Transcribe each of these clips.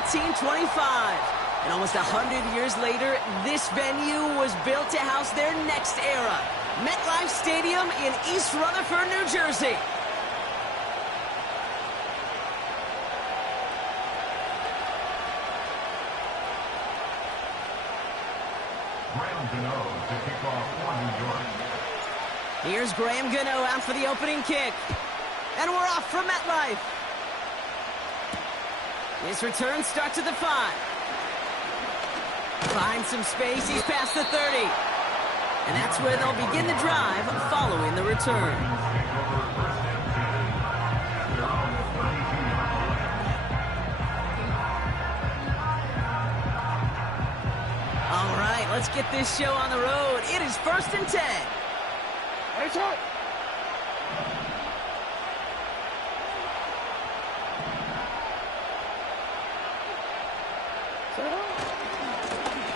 1925. And almost 100 years later, this venue was built to house their next era. MetLife Stadium in East Rutherford, New Jersey. Here's Graham Gano out for the opening kick. And we're off from MetLife. This return starts at the 5. Finds some space, he's past the 30. And that's where they'll begin the drive following the return. All right, let's get this show on the road. It is 1st and 10.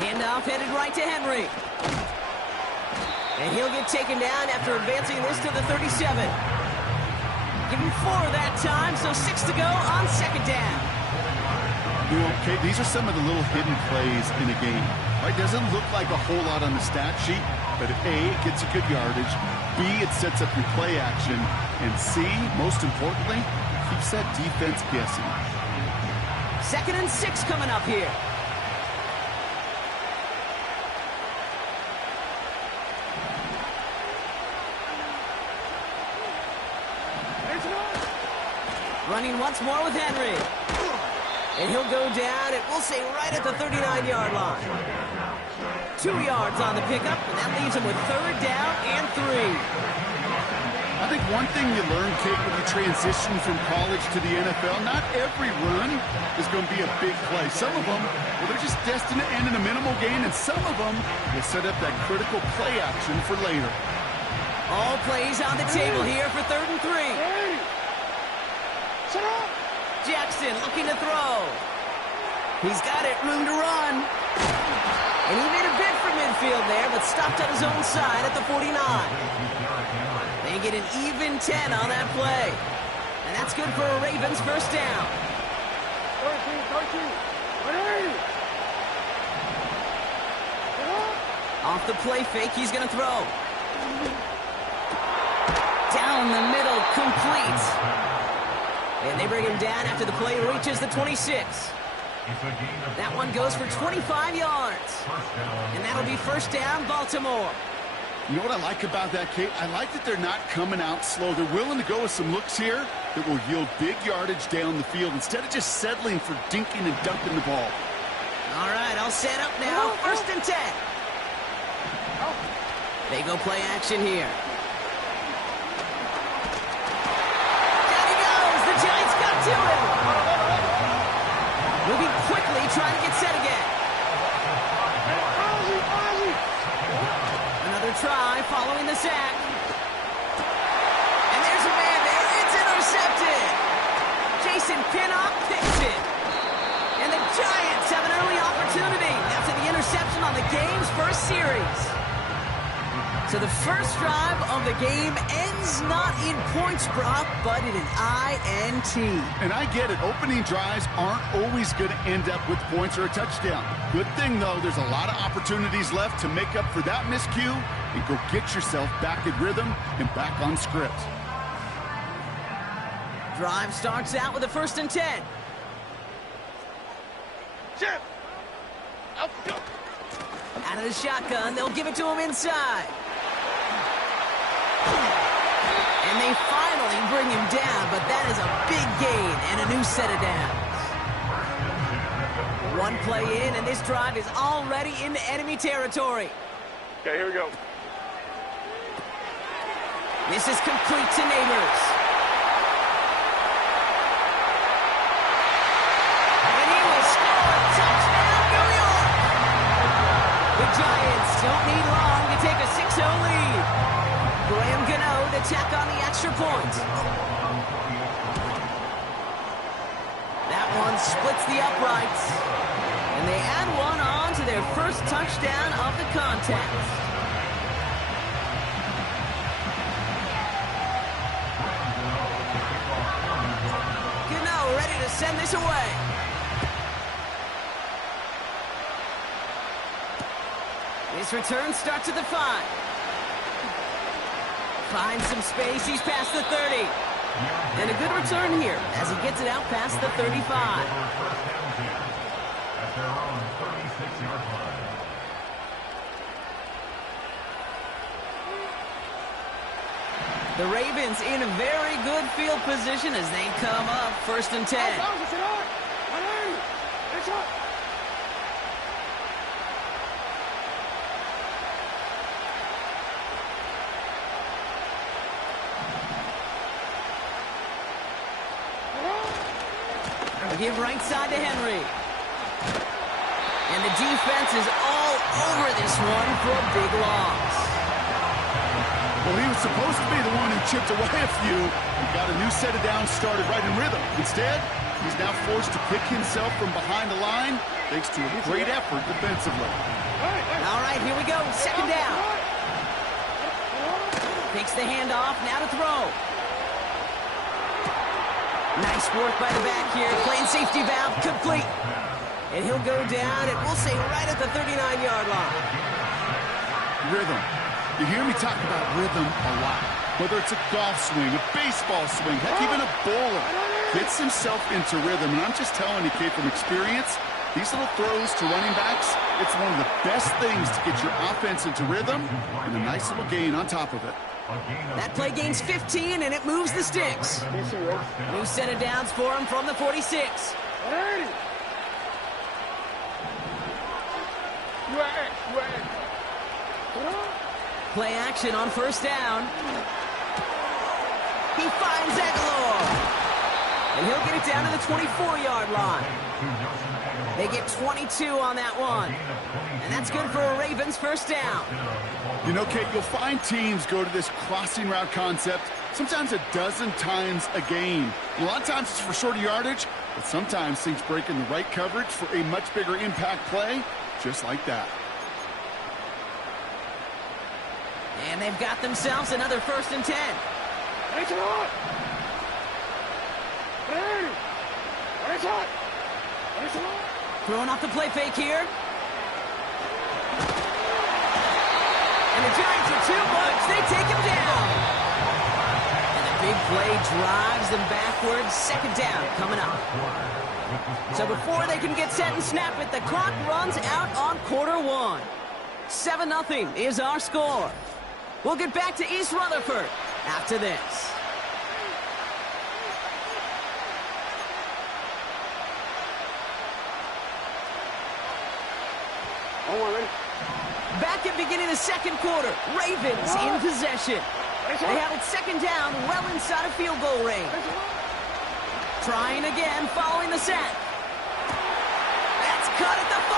Handoff headed right to Henry. And he'll get taken down after advancing this to the 37. Give him 4 that time, so 6 to go on 2nd down. Okay, these are some of the little hidden plays in a game. Right, doesn't look like a whole lot on the stat sheet, but A, it gets you good yardage, B, it sets up your play action, and C, most importantly, keeps that defense guessing. 2nd and 6 coming up here. Running once more with Henry. And he'll go down, and we'll say right at the 39-yard line. 2 yards on the pickup, and that leaves him with 3rd down and 3. I think one thing you learn, Kate, when you transition from college to the NFL, not every run is going to be a big play. Some of them, well, they're just destined to end in a minimal gain, and some of them will set up that critical play action for later. All plays on the table here for 3rd and 3. Jackson looking to throw. He's got it, room to run. And he made a bid for midfield there, but stopped on his own side at the 49. They get an even 10 on that play. And that's good for a Ravens 1st down. Off the play fake, he's going to throw. Down the middle, complete. And they bring him down after the play reaches the 26. That one goes for 25 yards. And that'll be 1st down, Baltimore. You know what I like about that, Kate? I like that they're not coming out slow. They're willing to go with some looks here that will yield big yardage down the field instead of just settling for dinking and dumping the ball. All right, I'll set up now. 1st and 10. They go play action here. Giants got to him. Moving quickly, trying to get set again. Another try following the sack. And there's a man there. It's intercepted. Jason Pinnock picks it. And the Giants have an early opportunity after the interception on the game's first series. So the first drive of the game ends not in points, Brock, but in an INT. And I get it. Opening drives aren't always going to end up with points or a touchdown. Good thing, though, there's a lot of opportunities left to make up for that miscue and go get yourself back in rhythm and back on script. Drive starts out with a 1st and 10. Chip. Out of the shotgun, they'll give it to him inside. And they finally bring him down, but that is a big gain and a new set of downs. One play in, and this drive is already into enemy territory. Okay, here we go. This is complete to Neighbors. And he will score. Touchdown, New York! The Giants don't need long to take a 6-0 lead. Graham Gano to tack on the extra point. That one splits the uprights. And they add one on to their first touchdown of the contest. Gano ready to send this away. This return starts at the 5. Finds some space. He's past the 30. And a good return here as he gets it out past the 35. The Ravens in a very good field position as they come up 1st and 10. Give right side to Henry. And the defense is all over this one for a big loss. Well, he was supposed to be the one who chipped away a few. He got a new set of downs started right in rhythm. Instead, he's now forced to pick himself from behind the line thanks to a great effort defensively. All right, here we go. 2nd down. Takes the handoff. Now to throw. Nice work by the back here. Playing safety valve complete. And he'll go down, and we'll say right at the 39-yard line. Rhythm. You hear me talk about rhythm a lot. Whether it's a golf swing, a baseball swing, heck, even a bowler gets himself into rhythm. And I'm just telling you, kid, from experience, these little throws to running backs, it's one of the best things to get your offense into rhythm and a nice little gain on top of it. That play gains 15, and it moves the sticks. New set of downs for him from the 46. Play action on 1st down. He finds Aguilar. And he'll get it down to the 24-yard line. They get 22 on that one. And that's good for a Ravens 1st down. You know, Kate, you'll find teams go to this crossing route concept sometimes a dozen times a game. A lot of times it's for shorter yardage, but sometimes things break in the right coverage for a much bigger impact play, just like that. And they've got themselves another 1st and 10. Throwing off the play fake here. And the Giants are too much. They take him down. And the big play drives them backwards. 2nd down coming up. So before they can get set and snap it, the clock runs out on quarter 1. 7-0 is our score. We'll get back to East Rutherford after this. Back at beginning of 2nd quarter, Ravens in possession. They have it 2nd down, well inside of field goal range. Trying again, following the sack. That's cut at the 4.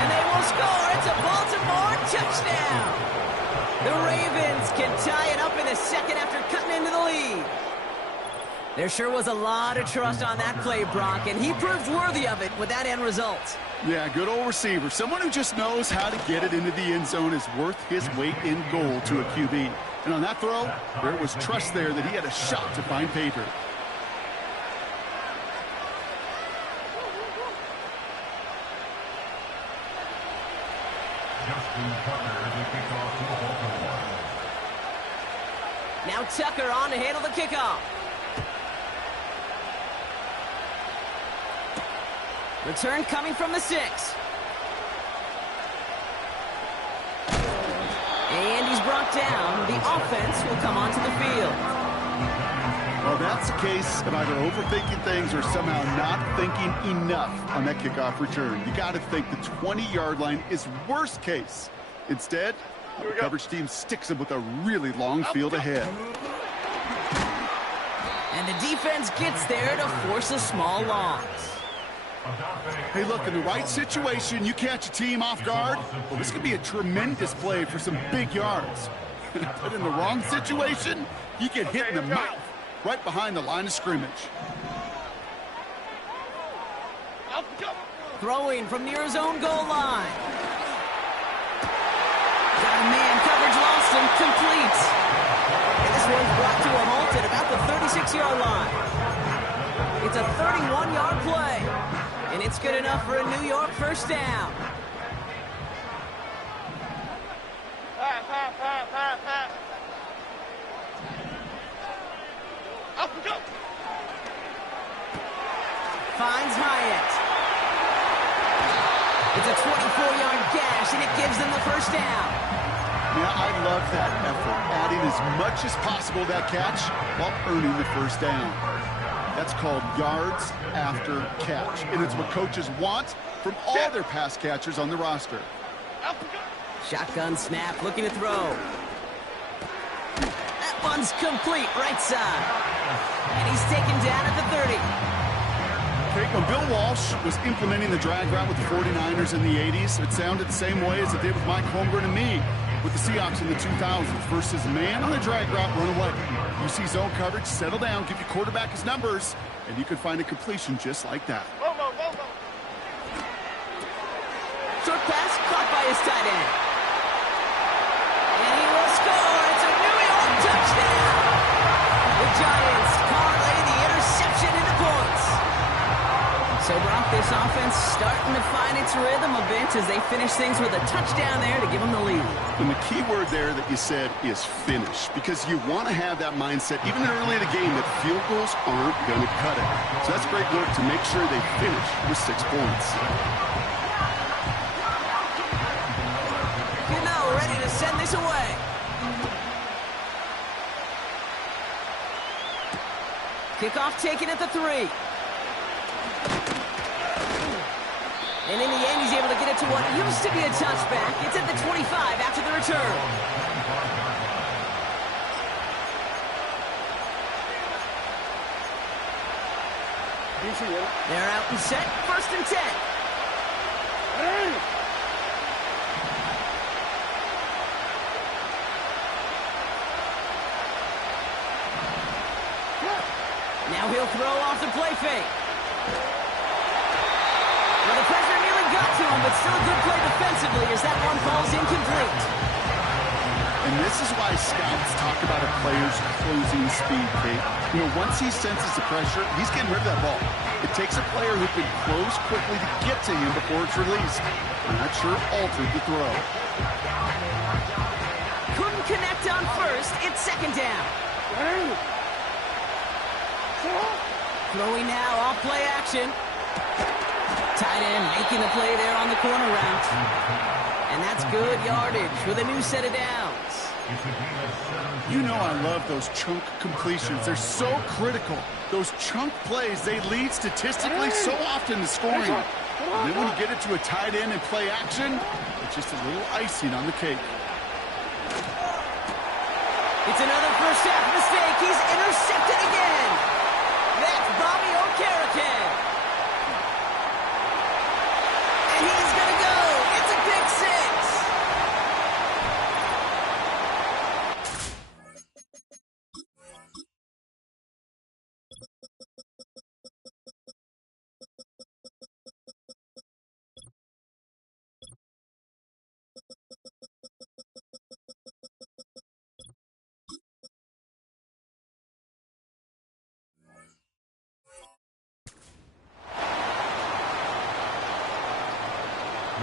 And they will score. It's a Baltimore touchdown. The Ravens can tie it up in the 2nd after cutting into the lead. There sure was a lot of trust on that play, Brock, and he proved worthy of it with that end result. Yeah, good old receiver. Someone who just knows how to get it into the end zone is worth his weight in gold to a QB. And on that throw, there was trust there that he had a shot to find pay dirt. Now Tucker on to handle the kickoff. Return coming from the 6. And he's brought down. The offense will come onto the field. Well, that's a case of either overthinking things or somehow not thinking enough on that kickoff return. You got to think the 20-yard line is worst case. Instead, the coverage team sticks him with a really long field ahead. And the defense gets there to force a small loss. Hey, look, in the right situation, you catch a team off guard. Well, this could be a tremendous play for some big yards. But in the wrong situation, you get hit in the mouth right behind the line of scrimmage. Throwing from near his own goal line. Got a man, coverage lost and complete. And this one's brought to a halt at about the 36-yard line. It's a 31-yard play. And it's good enough for a New York 1st down. Finds Hyatt. It's a 24-yard gash, and it gives them the first down. Yeah, I love that effort, adding as much as possible to that catch while earning the first down. That's called yards after catch, and it's what coaches want from all their pass catchers on the roster. Shotgun snap, looking to throw. That one's complete, right side. And he's taken down at the 30. Okay, when Bill Walsh was implementing the drag route with the 49ers in the 80s, it sounded the same way as it did with Mike Holmgren and me with the Seahawks in the 2000s. Versus man on the drag route, run away. You see zone coverage, settle down, give your quarterback his numbers, and you could find a completion just like that. Short pass caught by his tight end. And he will score. It's a New York touchdown. The Giants parlay the interception into points. So, Brock, this offense starting to find its rhythm a bit as they finish things with a touchdown there to give them the lead. And the key word there that you said is finish, because you want to have that mindset, even early in the game, that field goals aren't going to cut it. So that's great work to make sure they finish with 6 points. Ready to send this away. Kickoff taken at the 3. And in the end, he's able to get it to what used to be a touchback. It's at the 25 after the return. They're out and set. 1st and 10. Now he'll throw off the play fake. Well, the pressure nearly got to him, but still a good play defensively as that one falls incomplete. And this is why scouts talk about a player's closing speed, Kate. You know, once he senses the pressure, he's getting rid of that ball. It takes a player who can close quickly to get to him before it's released. And that sure altered the throw. Couldn't connect on 1st. It's 2nd down. Throwing now off play action. Tight end making the play there on the corner route. And that's good yardage with a new set of downs. You know I love those chunk completions. They're so critical. Those chunk plays, they lead statistically so often to scoring. And then when you get it to a tight end and play action, it's just a little icing on the cake. It's another first half mistake. He's intercepted again. That's Bobby Okereke. And he's going to go. It's a big 6.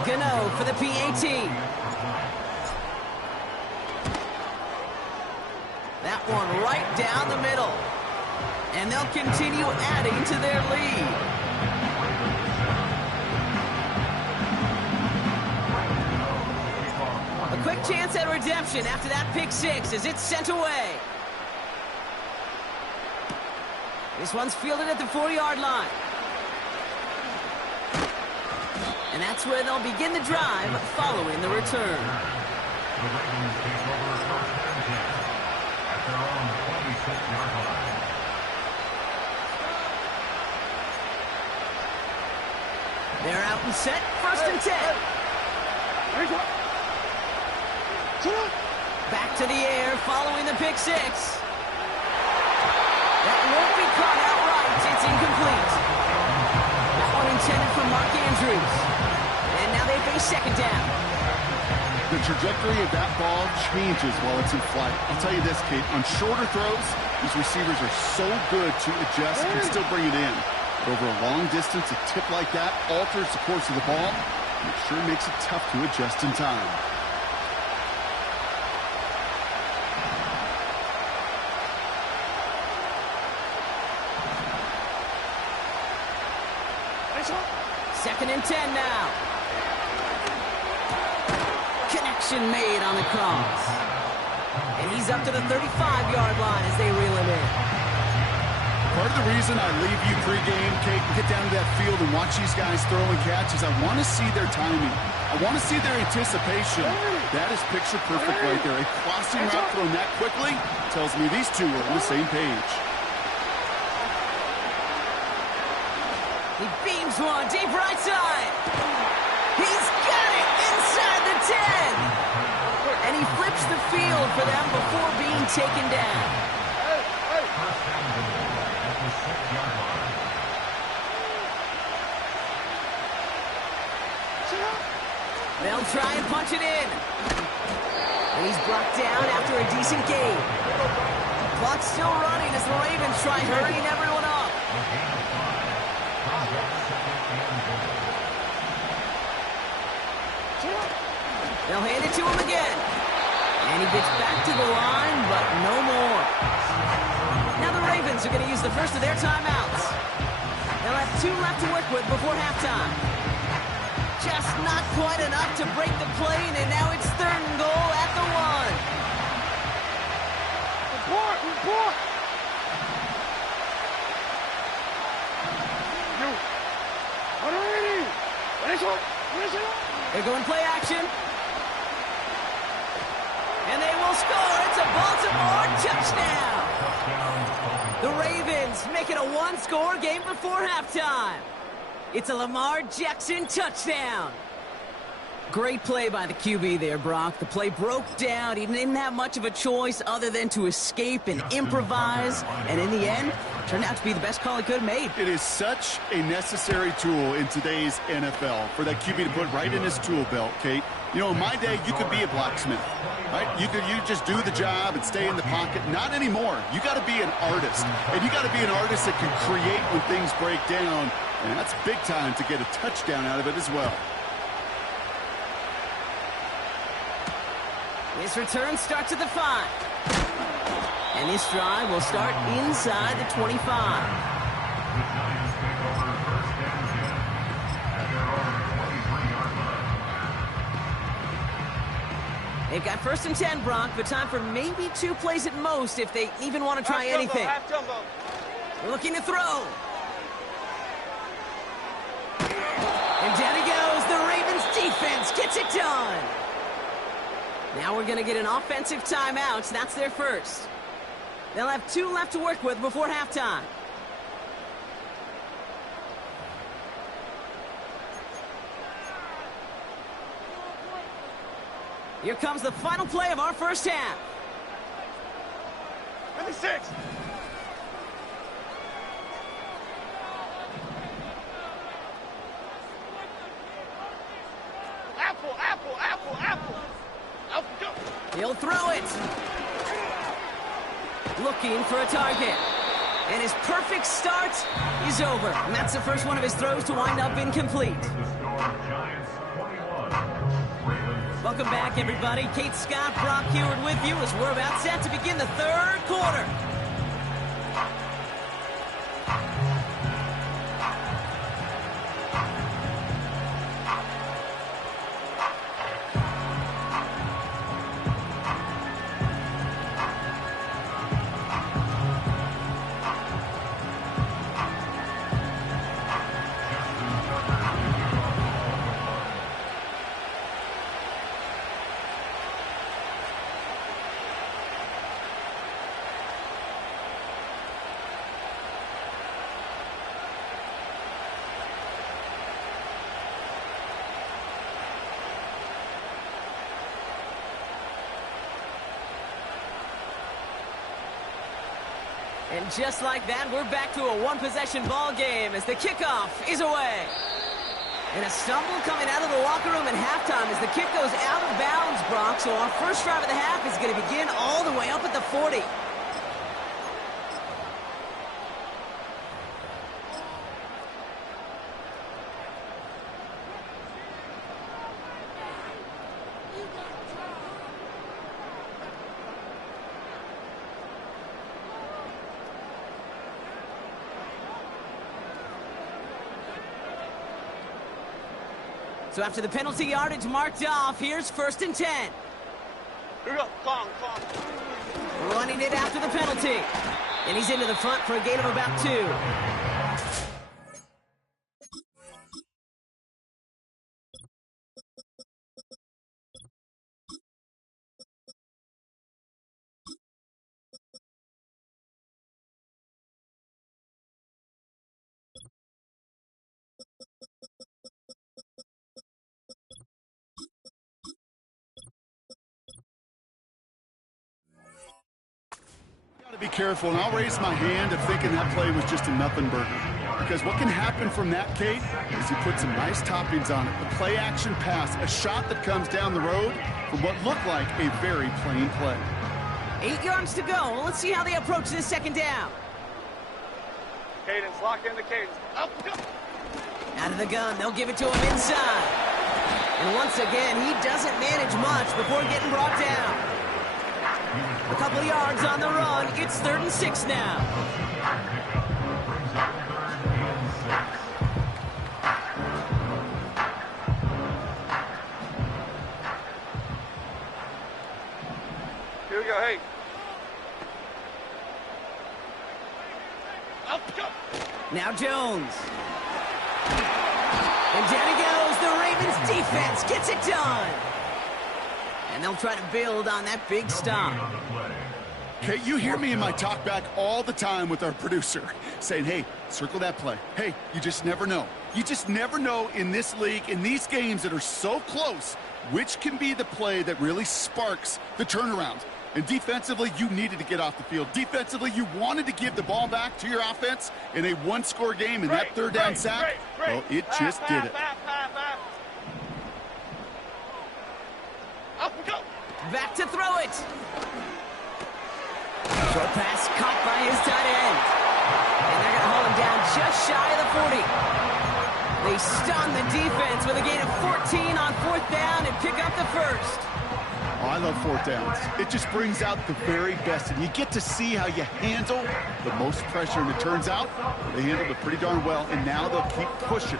Gano for the PAT. That one right down the middle. And they'll continue adding to their lead. A quick chance at redemption after that pick 6 as it's sent away. This one's fielded at the 4-yard line. And that's where they'll begin the drive following the return. They're out and set. 1st and 10. Back to the air following the pick 6. That won't be caught outright. It's incomplete. That one intended for Mark Andrews. And now they face 2nd down. The trajectory of that ball changes while it's in flight. I'll tell you this, Kate, on shorter throws, these receivers are so good to adjust and still bring it in. But over a long distance, a tip like that alters the course of the ball, and it sure makes it tough to adjust in time. 2nd and 10 now. Connection made on the cross. And he's up to the 35-yard line as they reel him in. Part of the reason I leave you pregame, Kate, and get down to that field and watch these guys throw and catch is I want to see their timing. I want to see their anticipation. That is picture perfect right there. A crossing route thrown that quickly tells me these two are on the same page. He beams one deep right side. He's got it inside the 10. And he flips the field for them before being taken down. They'll try and punch it in. And he's brought down after a decent gain. Clock's still running as the Ravens try hurrying everyone up. They'll hand it to him again. And he gets back to the line, but no more. Now the Ravens are going to use the first of their timeouts. They'll have 2 left to work with before halftime. Just not quite enough to break the plane, and now it's 3rd and goal at the 1. Report! They're going play action. And they will score. It's a Baltimore touchdown. The Ravens make it a 1-score game before halftime. It's a Lamar Jackson touchdown. Great play by the QB there, Brock. The play broke down. He didn't have much of a choice other than to escape and improvise. And in the end, turned out to be the best call he could have made. It is such a necessary tool in today's NFL for that QB to put right in his tool belt, Kate. You know, in my day, you could be a blacksmith, right? You just do the job and stay in the pocket. Not anymore. You got to be an artist. And you got to be an artist that can create when things break down. And that's big time to get a touchdown out of it as well. This return starts at the 5. And this drive will start inside the 25. They've got 1st and 10, Brock, but time for maybe 2 plays at most if they even want to try anything. They're looking to throw. And down he goes. The Ravens defense gets it done. Now we're going to get an offensive timeout. That's their first. They'll have 2 left to work with before halftime. Here comes the final play of our first half. 56. Apple. He'll throw it. Looking for a target. And his perfect start is over. And that's the first one of his throws to wind up incomplete. Welcome back, everybody. Kate Scott, Brock Heward with you as we're about set to begin the 3rd quarter. And just like that, we're back to a 1-possession ball game as the kickoff is away. And a stumble coming out of the locker room at halftime as the kick goes out of bounds, Brock. So our first drive of the half is going to begin all the way up at the 40. So after the penalty yardage marked off, here's 1st and 10. Here we go. Clown. Running it after the penalty. And he's into the front for a gain of about 2. Be careful, and I'll raise my hand of thinking that play was just a nothing burger. Because what can happen from that, Kate, is you put some nice toppings on it. The play action pass, a shot that comes down the road from what looked like a very plain play. 8 yards to go. Well, let's see how they approach this 2nd down. Cadence, lock in the cadence. Up, go. Out of the gun, they'll give it to him inside. And once again, he doesn't manage much before getting brought down. A couple yards on the run. It's 3rd and 6 now. Here we go, hey. Up, go. Now Jones. And down he goes. The Ravens defense gets it done. And they'll try to build on that big stop. Okay, you hear me in my talk back all the time with our producer saying, hey, circle that play. Hey, you just never know. You just never know in this league, in these games that are so close, which can be the play that really sparks the turnaround. And defensively, you needed to get off the field. Defensively, you wanted to give the ball back to your offense in a one-score game, and that 3rd down sack, well, it just did it. Up we go. Back to throw it. Short pass caught by his tight end. And they're going to hold him down just shy of the 40. They stun the defense with a gain of 14 on 4th down and pick up the 1st. Oh, I love 4th downs. It just brings out the very best, and you get to see how you handle the most pressure, and it turns out they handled it pretty darn well, and now they'll keep pushing.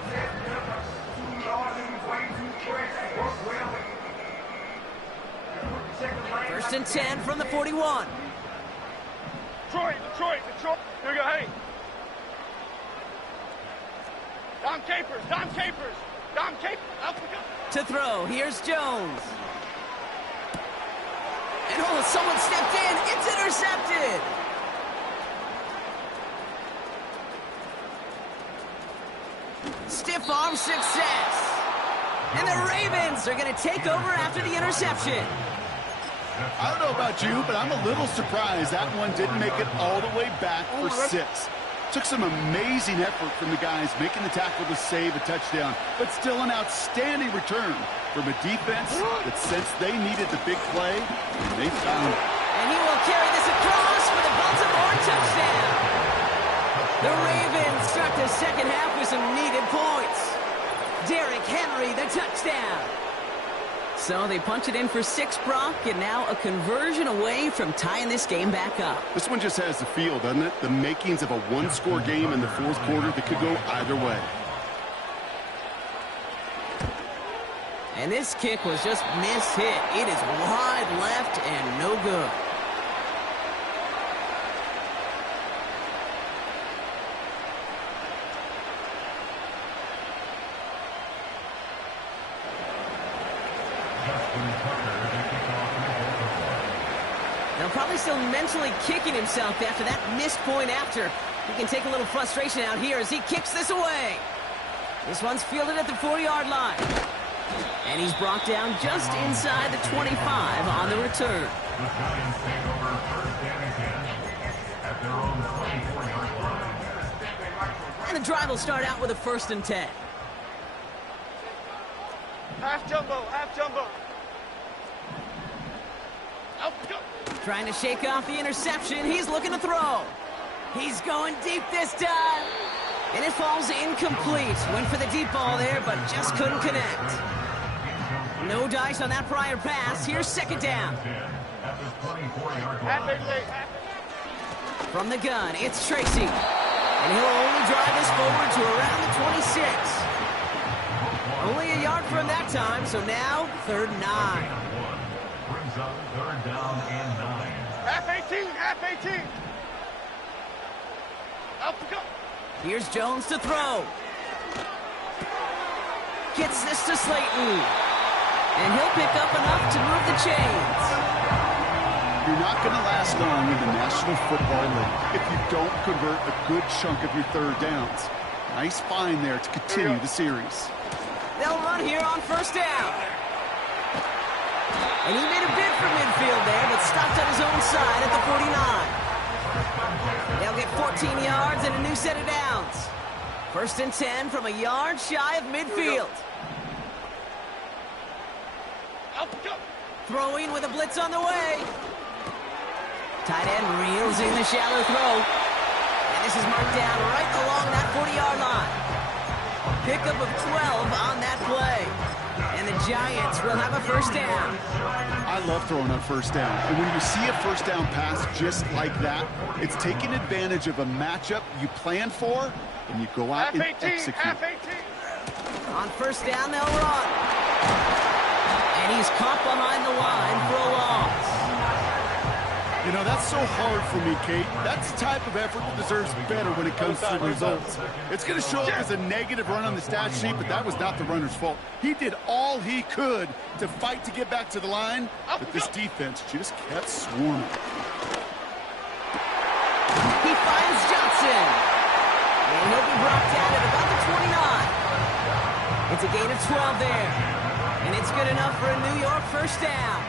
1st and 10 from the 41. Detroit. Here we go, hey. Dom Capers. Up we go. To throw, here's Jones. And oh, someone stepped in. It's intercepted. Stiff arm success. And the Ravens are going to take over after the interception. I don't know about you, but I'm a little surprised that one didn't make it all the way back for 6. Took some amazing effort from the guys making the tackle to save a touchdown, but still an outstanding return from a defense that sensed they needed the big play, and they found it. And he will carry this across for the Baltimore touchdown. The Ravens start the 2nd half with some needed points. Derrick Henry, the touchdown. So they punch it in for 6, Brock, and now a conversion away from tying this game back up. This one just has the feel, doesn't it? The makings of a one-score game in the 4th quarter that could go either way. And this kick was just mishit. It is wide left and no good. Now probably still mentally kicking himself after that missed point after. He can take a little frustration out here as he kicks this away. This one's fielded at the 4-yard line. And he's brought down just inside the 25 on the return. And the drive will start out with a 1st and 10. Half jumbo. Up we go. Trying to shake off the interception. He's looking to throw. He's going deep this time. And it falls incomplete. Went for the deep ball there, but just couldn't connect. No dice on that prior pass. Here's 2nd down. From the gun, it's Tracy. And he'll only drive this forward to around the 26. Only a yard from that. that time, so now 3rd and 9. Brings up 3rd down and 9. Half 18, half 18. Up we go. Here's Jones to throw. Gets this to Slayton. And he'll pick up enough to move the chains. You're not going to last long in the National Football League if you don't convert a good chunk of your 3rd downs. Nice find there to continue the series. They'll run here on 1st down. And he made a bid for midfield there, but stopped on his own side at the 49. They'll get 14 yards and a new set of downs. 1st and 10 from a yard shy of midfield. Up we go. Throwing with a blitz on the way. Tight end reels in the shallow throw. And this is marked down right along that 40-yard line. Pickup of 12 on that play. And the Giants will have a 1st down. I love throwing on 1st down. And when you see a 1st down pass just like that, it's taking advantage of a matchup you plan for, and you go out Half and 18, execute. half 18. On 1st down, they'll run. And he's caught behind the line for a loss. You know, that's so hard for me, Kate. That's the type of effort that deserves better when it comes to the results. It's going to show up as a negative run on the stat sheet, but that was not the runner's fault. He did all he could to fight to get back to the line, but this defense just kept swarming. He finds Johnson. And he'll be brought down at about the 29. It's a gain of 12 there. And it's good enough for a New York 1st down.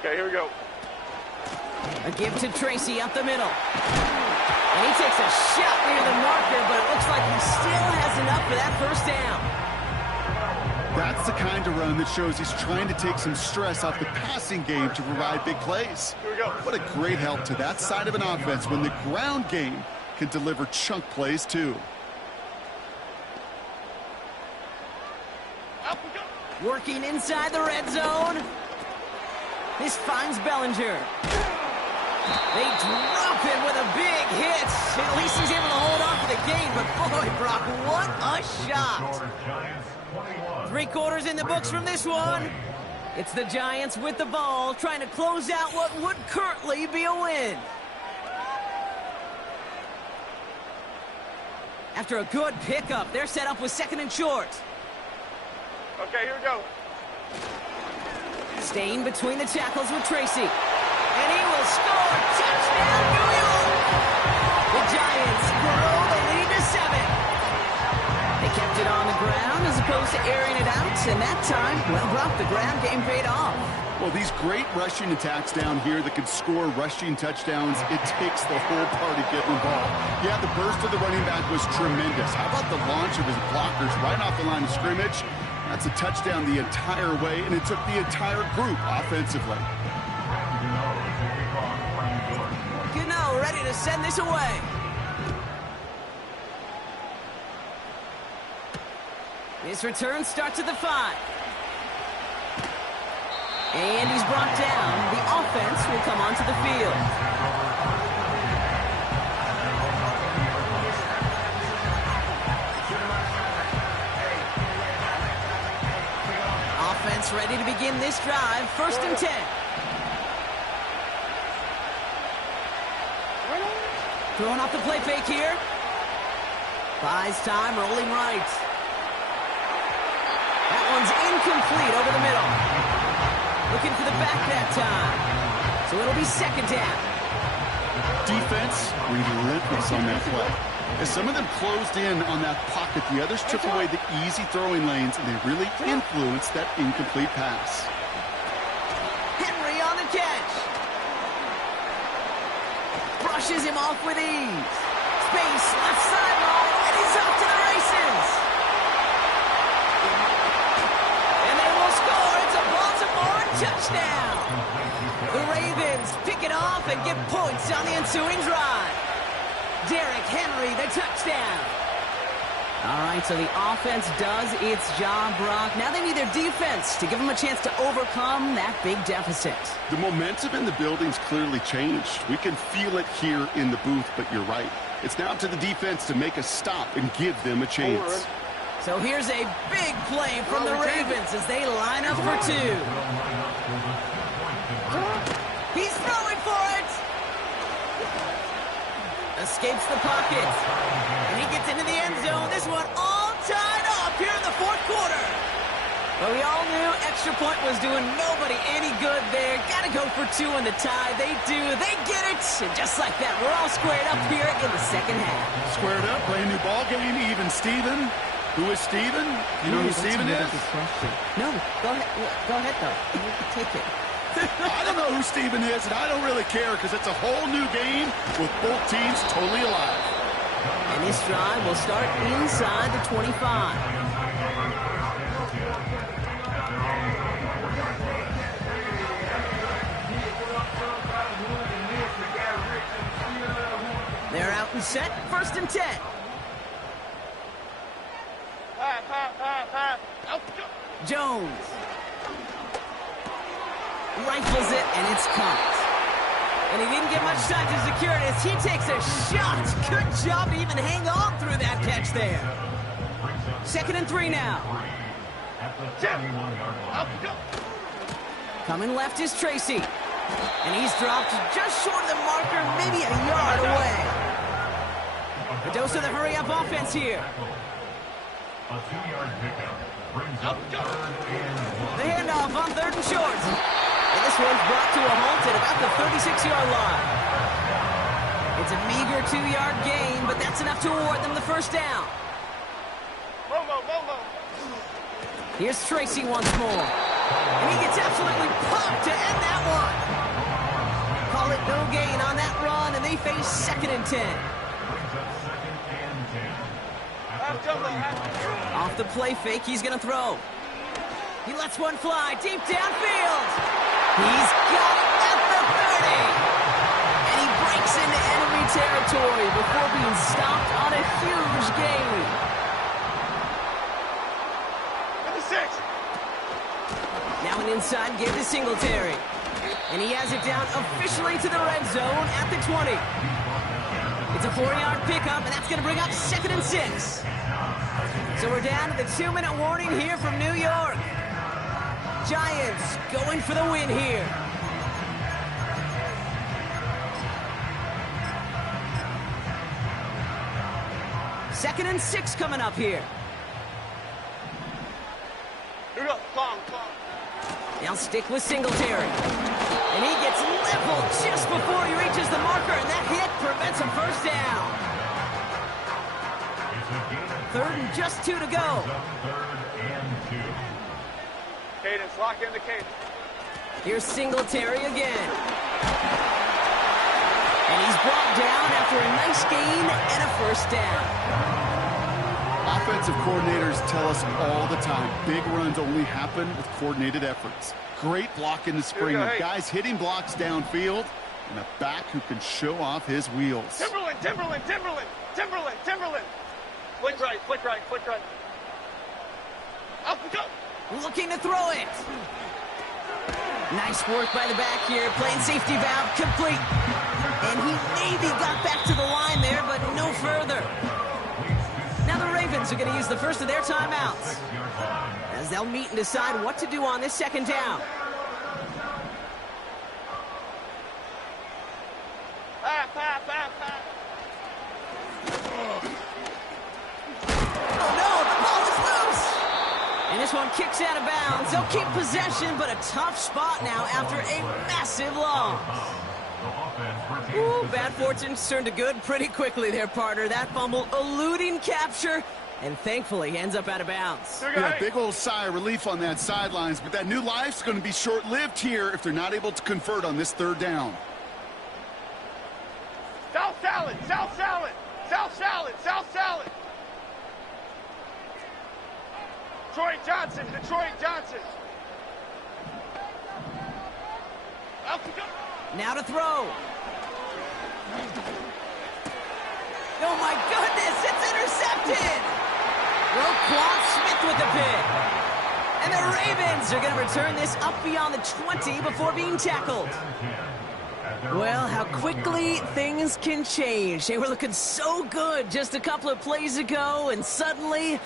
Okay, here we go. A give to Tracy up the middle. And he takes a shot near the marker, but it looks like he still has enough for that 1st down. That's the kind of run that shows he's trying to take some stress off the passing game to provide big plays. Here we go. What a great help to that side of an offense when the ground game can deliver chunk plays too. Up we go. Working inside the red zone. This finds Bellinger. They drop him with a big hit. At least he's able to hold on for the game, but boy, Brock, what a shot. 3 quarters in the books from this one. It's the Giants with the ball, trying to close out what would currently be a win. After a good pickup, they're set up with 2nd and short. Okay, here we go. Staying between the tackles with Tracy. And he will score. Touchdown, New York! The Giants grow the lead to 7. They kept it on the ground as opposed to airing it out. And that time, well, Brock, the ground game paid off. Well, these great rushing attacks down here that could score rushing touchdowns, it takes the whole party getting involved. Yeah, the burst of the running back was tremendous. How about the launch of his blockers right off the line of scrimmage? That's a touchdown the entire way, and it took the entire group offensively. Gano ready to send this away. His return starts at the 5. And he's brought down. The offense will come onto the field. Offense ready to begin this drive. 1st and 10. Throwing off the play fake here. Buys time, rolling right. That one's incomplete over the middle. Looking for the back that time. So it'll be 2nd down. Defense relentless on that play. As some of them closed in on that pocket, the others took away the easy throwing lanes, and they really influenced that incomplete pass. Henry on the catch. Brushes him off with ease. Space, left sideline, and he's off to the races. And they will score. It's a Baltimore touchdown. The Ravens pick it off and get points on the ensuing drive. Derrick Henry, the touchdown. All right, so the offense does its job, Brock. Now they need their defense to give them a chance to overcome that big deficit. The momentum in the building's clearly changed. We can feel it here in the booth, but you're right. It's now up to the defense to make a stop and give them a chance. So here's a big play from the Ravens as they line up for two. He's throwing for it. Escapes the pocket. And he gets into the end zone. This one all tied up here in the fourth quarter. But we all knew extra point was doing nobody any good there. Got to go for two in the tie. They do. They get it. And just like that, we're all squared up here in the second half. Squared up, brand new ball game, even Steven. Who is Steven? You know who Steven is? No, go ahead. Go ahead, though. You can take it. I don't know who Steven is, and I don't really care because it's a whole new game with both teams totally alive. And this drive will start inside the 25. They're out and set, 1st and 10. Jones. Rifles it, and it's caught. And he didn't get much time to secure it as he takes a shot. Good job to even hang on through that catch there. 2nd and 3 now. Coming left is Tracy. And he's dropped just short of the marker, maybe a yard away. The dose of the hurry-up offense here. A 2-yard pickup brings up 3rd and 1. The handoff on 3rd and short. And this one's brought to a halt at about the 36-yard line. It's a meager 2-yard gain, but that's enough to award them the first down. Momo. Here's Tracy once more. And he gets absolutely pumped to end that one. Call it no gain on that run, and they face 2nd and 10. Off the play fake, he's going to throw. He lets one fly deep downfield. He's got it at the 30. And he breaks into enemy territory before being stopped on a huge gain. 56. Now an inside give to Singletary. And he has it down officially to the red zone at the 20. It's a 4-yard pickup, and that's going to bring up 2nd and 6. So we're down to the 2-minute warning here from New York. Giants going for the win here. Second and 6 coming up here. Here we go. Long. Now stick with Singletary. And he gets leveled just before he reaches the marker, and that hit prevents a first down. 3rd and just 2 to go. 3rd and 2. Cadence, lock in the cadence. Here's Singletary again. And he's brought down after a nice gain and a first down. Offensive coordinators tell us all the time, big runs only happen with coordinated efforts. Great block in the spring of guys hitting blocks downfield and a back who can show off his wheels. Timberland. Flick right. Up we go. Looking to throw it. Nice work by the back here. Playing safety valve complete. And he maybe got back to the line there, but no further. Now the Ravens are going to use the first of their timeouts as they'll meet and decide what to do on this 2nd down. Oh no, the ball is loose. And this one kicks out of bounds. They'll keep possession, but a tough spot now after a massive loss. Ooh, bad fortunes turned to good pretty quickly there, partner. That fumble eluding capture, and thankfully ends up out of bounds. Yeah, big old sigh of relief on that sidelines, but that new life's going to be short-lived here if they're not able to convert on this 3rd down. South salad. Detroit Johnson. Up we go. Now to throw. Oh my goodness, it's intercepted! Roquan Smith with the pick. And the Ravens are going to return this up beyond the 20 before being tackled. Well, how quickly things can change. They were looking so good just a couple of plays ago, and suddenly,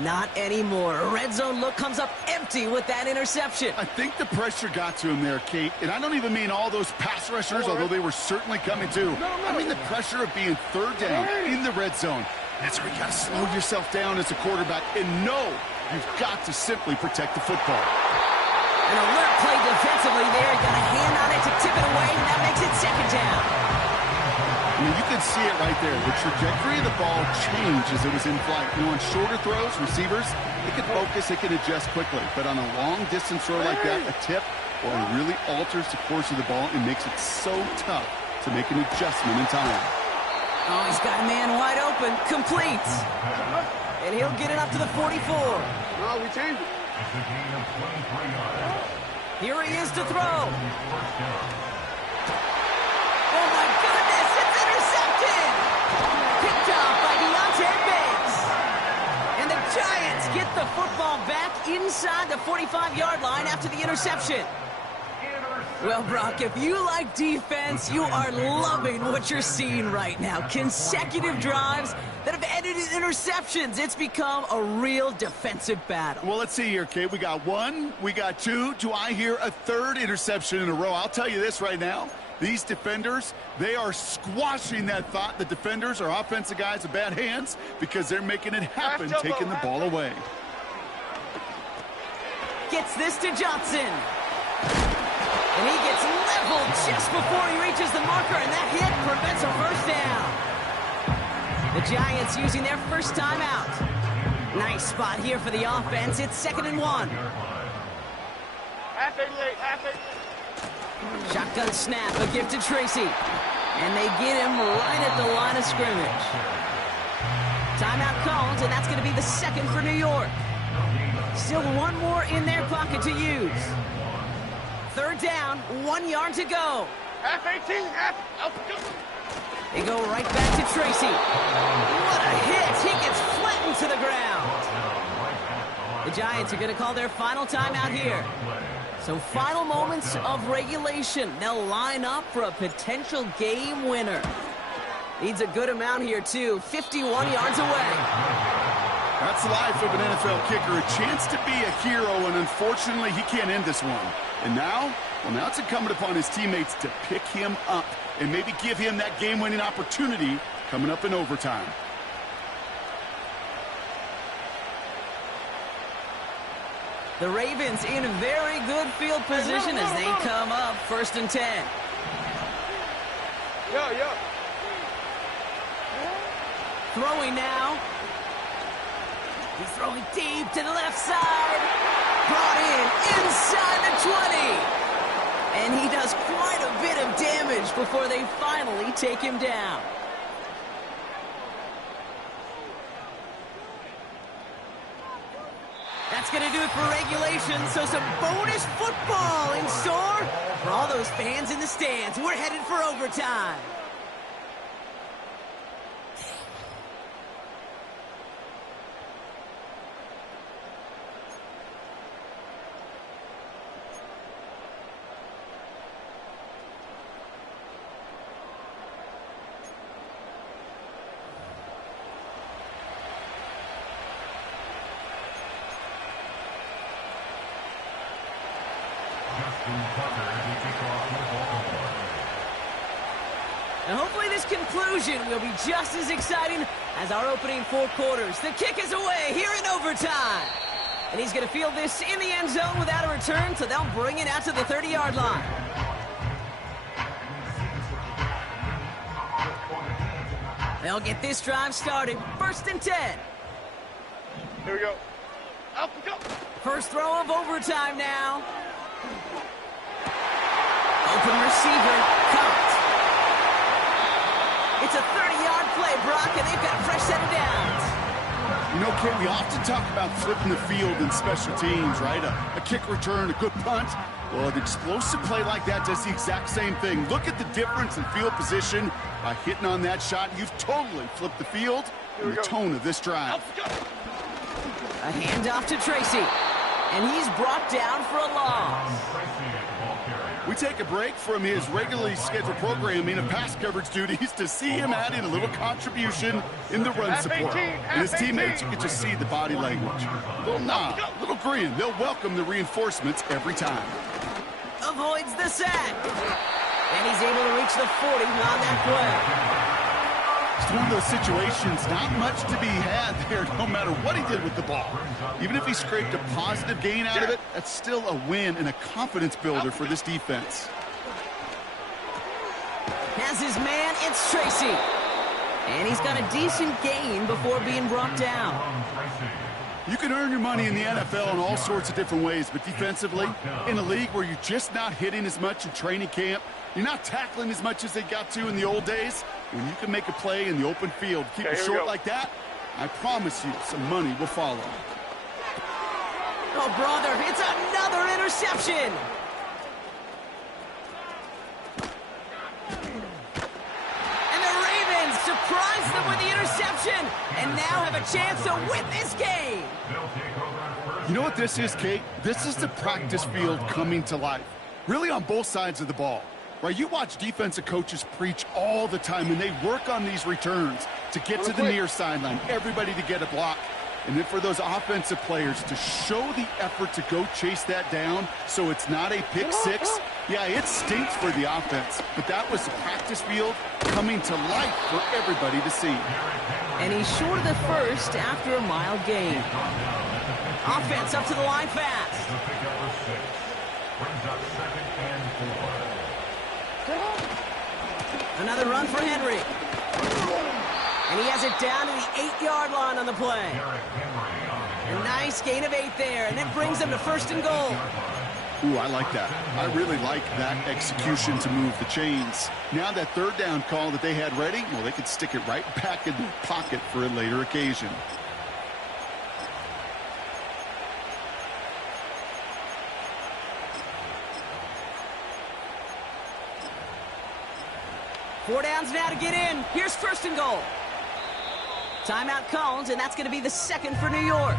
not anymore. A red zone look comes up empty with that interception. I think the pressure got to him there, Kate. And I don't even mean all those pass rushers, although they were certainly coming too. I mean the pressure of being third down in the red zone. That's where you got to slow yourself down as a quarterback and know you've got to simply protect the football. An alert play defensively there. Got a hand on it to tip it away, and that makes it second down. I mean, you can see it right there. The trajectory of the ball changed as it was in flight. You know, on shorter throws, receivers, they can focus, they can adjust quickly. But on a long-distance throw like that, a tip, well, it really alters the course of the ball and makes it so tough to make an adjustment in time. Oh, he's got a man wide open. Complete. And he'll get it up to the 44. No, we changed it. It's a gain of 23 yards. Here he is to throw. Oh, my goodness, it's intercepted. Picked off by Deontay Banks. And the Giants get the football back inside the 45-yard line after the interception. Well, Brock, if you like defense, you are loving what you're seeing right now. Consecutive drives that have ended in interceptions. It's become a real defensive battle. Well, let's see here, Kate. We got one, we got two. Do I hear a third interception in a row? I'll tell you this right now. These defenders, they are squashing that thought. The defenders are offensive guys with bad hands because they're making it happen, taking the ball away. Gets this to Johnson. And he gets leveled just before he reaches the marker, and that hit prevents a first down. The Giants using their first timeout. Nice spot here for the offense. It's 2nd and 1. Half 88, half 88. Shotgun snap, a gift to Tracy. And they get him right at the line of scrimmage. Timeout called, and that's going to be the second for New York. Still one more in their pocket to use. 3rd down, 1 yard to go. Half 18, half. They go right back to Tracy. What a hit. He gets flattened to the ground. The Giants are going to call their final timeout here. So final moments of regulation. They'll line up for a potential game winner. Needs a good amount here, too. 51 yards away. That's the life of an NFL kicker. A chance to be a hero, and unfortunately, he can't end this one. And now, well, now it's incumbent upon his teammates to pick him up and maybe give him that game-winning opportunity coming up in overtime. The Ravens in very good field position as they come up 1st and 10. Yo. Throwing now. He's throwing deep to the left side. Brought in inside the 20. And he does quite a bit of damage before they finally take him down. That's going to do it for regulation, so some bonus football in store for all those fans in the stands. We're headed for overtime. And hopefully this conclusion will be just as exciting as our opening 4 quarters. The kick is away here in overtime. And he's going to field this in the end zone without a return, so they'll bring it out to the 30-yard line. They'll get this drive started. 1st and 10. Here we go. Up we go. First throw of overtime now. Open receiver, caught. It's a 30-yard play, Brock, and they've got a fresh set of downs. You know, Kate, we often talk about flipping the field in special teams, right? A kick return, a good punt. Well, an explosive play like that does the exact same thing. Look at the difference in field position by hitting on that shot. You've totally flipped the field and the tone of this drive. A handoff to Tracy, and he's brought down for a loss. We take a break from his regularly scheduled programming of pass coverage duties to see him add in a little contribution in the run support. And his teammates, you can just see the body language. Little nod, little grin. They'll welcome the reinforcements every time. Avoids the sack. And he's able to reach the 40 on that play. It's one of those situations, not much to be had there, no matter what he did with the ball. Even if he scraped a positive gain out of it, that's still a win and a confidence builder for this defense. Has his man, it's Tracy. And he's got a decent gain before being brought down. You can earn your money in the NFL in all sorts of different ways, but defensively, in a league where you're just not hitting as much in training camp, you're not tackling as much as they got to in the old days, when you can make a play in the open field, keep it short like that, I promise you some money will follow. Oh, brother, it's another interception. And the Ravens surprise them with the interception and now have a chance to win this game. You know what this is, Kate? This is the practice field coming to life, really on both sides of the ball. Right, you watch defensive coaches preach all the time, and they work on these returns to get to the near sideline, everybody to get a block. And then for those offensive players to show the effort to go chase that down so it's not a pick six, yeah, it stinks for the offense. But that was the practice field coming to life for everybody to see. And he's short of the first after a mile gain. Offense up to the line fast. Another run for Henry. And he has it down to the 8-yard line on the play. A nice gain of 8 there, and it brings them to 1st and goal. Ooh, I like that. I really like that execution to move the chains. Now that 3rd down call that they had ready, well, they could stick it right back in their pocket for a later occasion. Four downs now to get in. Here's 1st and goal. Timeout called, and that's going to be the 2nd for New York.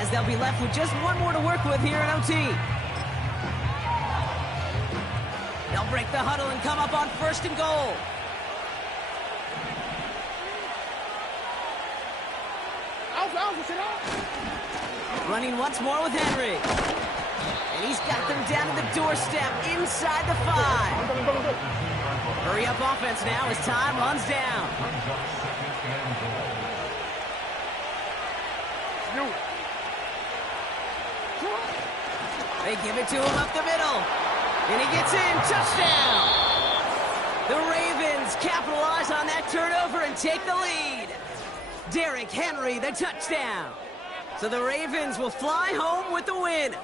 As they'll be left with just one more to work with here in OT. They'll break the huddle and come up on 1st and goal. Running once more with Henry. And he's got them down to the doorstep inside the 5. Hurry up offense now as time runs down. They give it to him up the middle. And he gets in. Touchdown. The Ravens capitalize on that turnover and take the lead. Derrick Henry, the touchdown. So the Ravens will fly home with the win.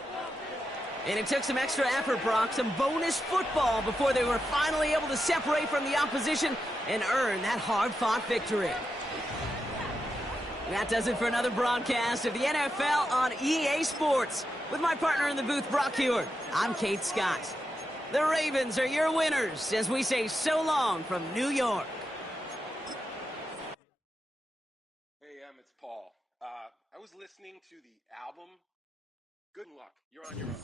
And it took some extra effort, Brock, some bonus football before they were finally able to separate from the opposition and earn that hard-fought victory. That does it for another broadcast of the NFL on EA Sports. With my partner in the booth, Brock Hewitt, I'm Kate Scott. The Ravens are your winners as we say so long from New York. Hey, it's Paul. I was listening to the album. Good luck. You're on your own.